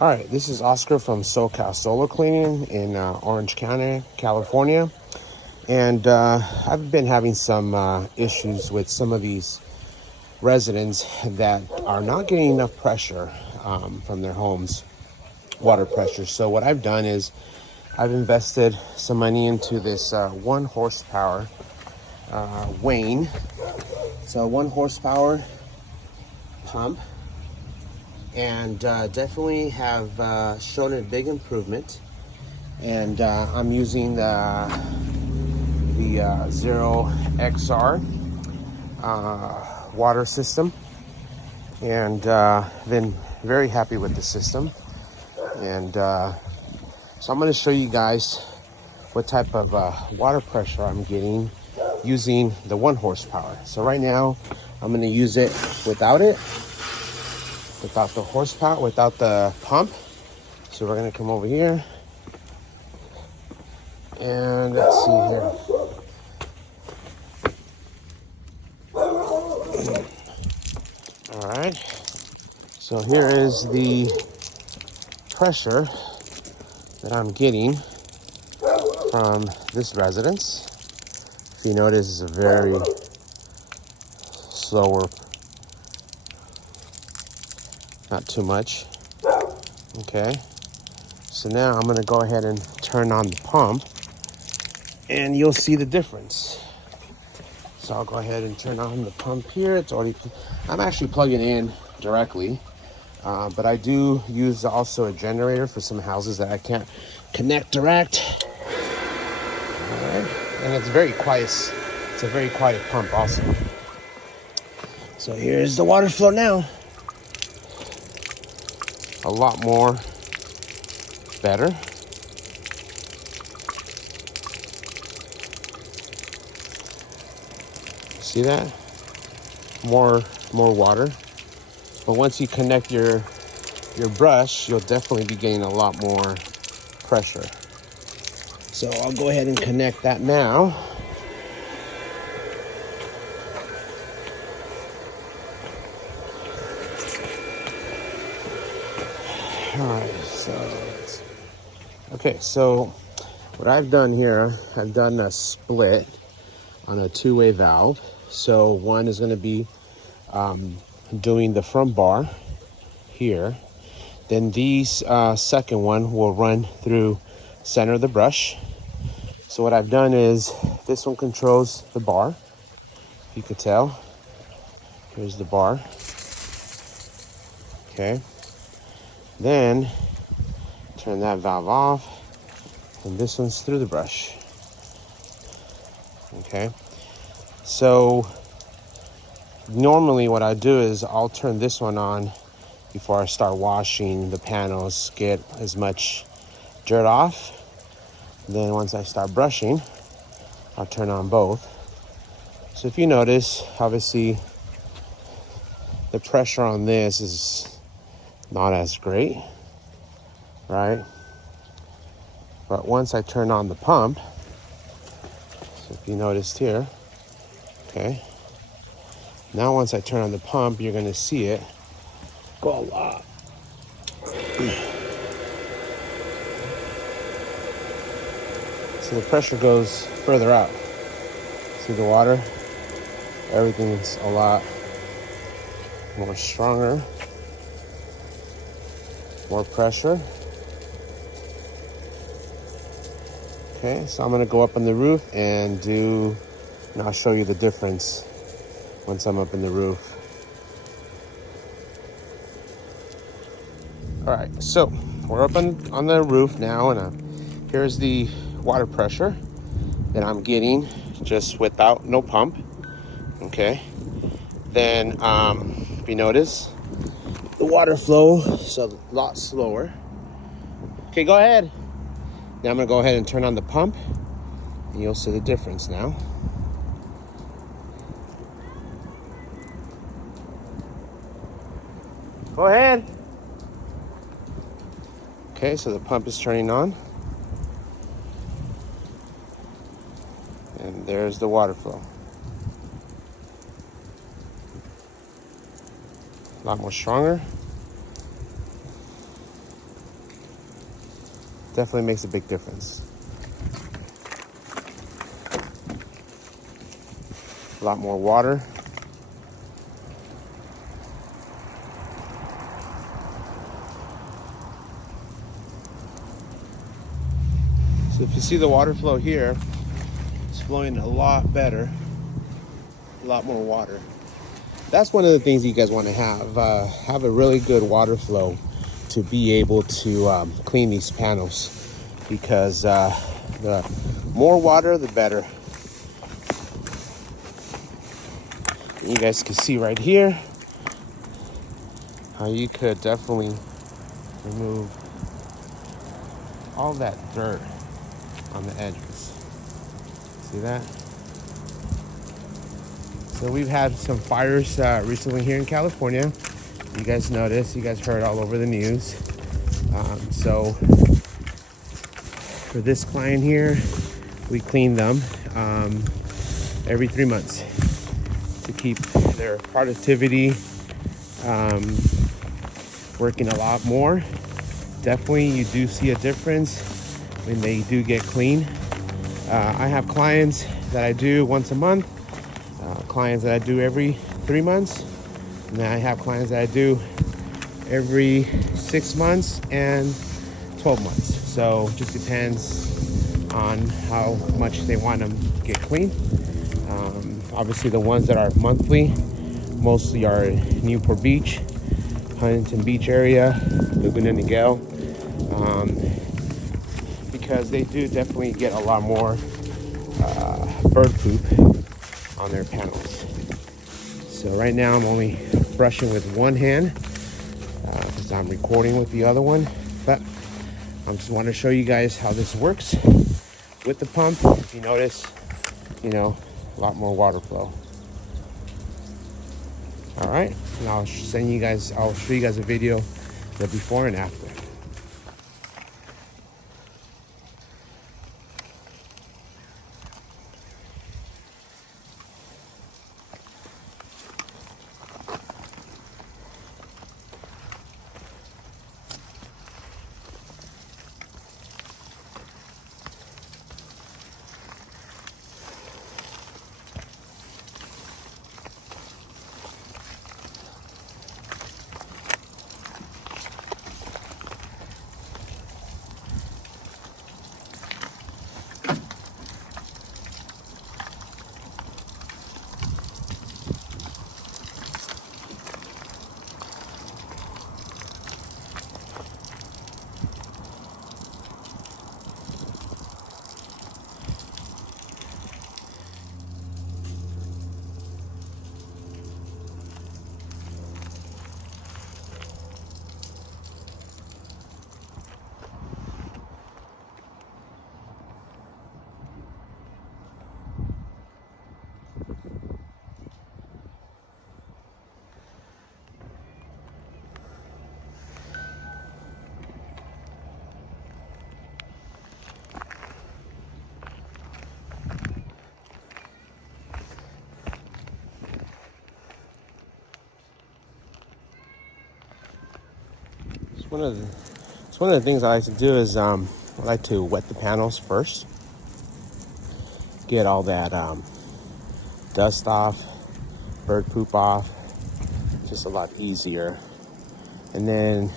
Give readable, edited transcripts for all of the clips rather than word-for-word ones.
All right, this is Oscar from SoCal Solar Cleaning in Orange County, California. And I've been having some issues with some of these residents that are not getting enough pressure from their homes, water pressure. So what I've done is I've invested some money into this 1 horsepower Wayne. So 1 horsepower pump, and definitely have shown a big improvement. And I'm using the Zero XR water system, and been very happy with the system. And so I'm going to show you guys what type of water pressure I'm getting using the 1 horsepower. So right now I'm going to use it without the horsepower, without the pump. So we're going to come over here and let's see here. All right, so here is the pressure that I'm getting from this residence. If you notice, it's a very slower, not too much. Okay, so now I'm gonna go ahead and turn on the pump and you'll see the difference. So I'll go ahead and turn on the pump here. I'm actually plugging in directly, but I do use also a generator for some houses that I can't connect direct. All right, and it's very quiet. It's a very quiet pump also. So here's the water flow now. A lot more better. See that? More water. But once you connect your brush, you'll definitely be getting a lot more pressure. So I'll go ahead and connect that now. All right, so what I've done here, I've done a split on a two-way valve. So one is going to be doing the front bar here. Then these second one will run through center of the brush. So what I've done is this one controls the bar. You could tell. Here's the bar. Okay. Then turn that valve off, and this one's through the brush. Okay. So normally what I do is I'll turn this one on before I start washing the panels, get as much dirt off. Then once I start brushing, I'll turn on both. So if you notice, obviously the pressure on this is not as great, right? But once I turn on the pump, so if you noticed here, okay, now once I turn on the pump, you're gonna see it go a lot. So the pressure goes further out. See the water? Everything's a lot more stronger, more pressure. Okay, so I'm gonna go up on the roof and I'll show you the difference once I'm up in the roof. All right, so we're up on the roof now, and here's the water pressure that I'm getting just without no pump. Okay, then if you notice, the water flow is a lot slower. Okay, go ahead. Now I'm gonna go ahead and turn on the pump, and you'll see the difference now. Go ahead. Okay, so the pump is turning on. And there's the water flow. A lot more stronger. Definitely makes a big difference. A lot more water. So if you see the water flow here, it's flowing a lot better, a lot more water. That's one of the things you guys want to have a really good water flow to be able to clean these panels, because the more water, the better. You guys can see right here how you could definitely remove all that dirt on the edges. See that? So we've had some fires recently here in California. You guys noticed, you guys heard all over the news. So for this client here, we clean them every 3 months to keep their productivity working a lot more. Definitely you do see a difference when they do get clean. I have clients that I do once a month, clients that I do every 3 months, and then I have clients that I do every 6 months and 12 months. So just depends on how much they want to get clean. Obviously the ones that are monthly mostly are Newport Beach, Huntington Beach area, Laguna Niguel, because they do definitely get a lot more bird poop on their panels. So right now I'm only brushing with one hand because I'm recording with the other one, but I just want to show you guys how this works with the pump. If you notice, a lot more water flow. All right, and I'll show you guys a video, the before and after. One of the things I like to do is I like to wet the panels first, get all that dust off, bird poop off, just a lot easier, and then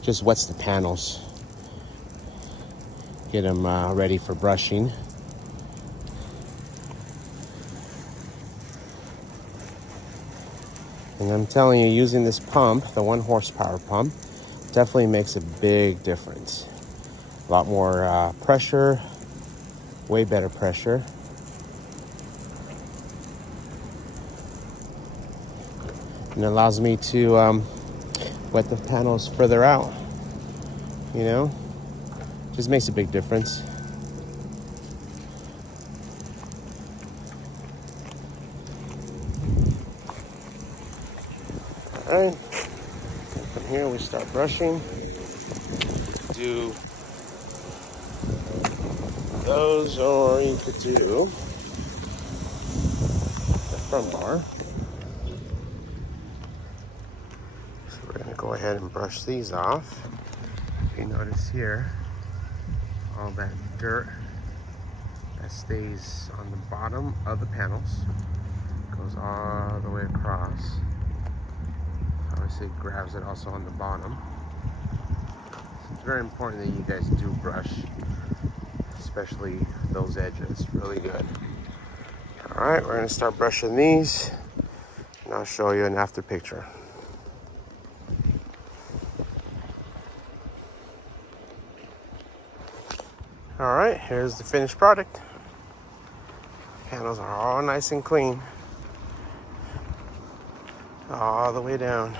just wets the panels, get them ready for brushing. And I'm telling you, using this pump, the 1 horsepower pump, definitely makes a big difference. A lot more pressure, way better pressure. And it allows me to wet the panels further out, just makes a big difference. All right. From here we start brushing. Do those, or you could do the front bar. So we're gonna go ahead and brush these off. If you notice here, all that dirt that stays on the bottom of the panels. Goes all the way across. Obviously it grabs it also on the bottom. So it's very important that you guys do brush, especially those edges, really good. All right, we're gonna start brushing these and I'll show you an after picture. All right, here's the finished product. Panels are all nice and clean, all the way down.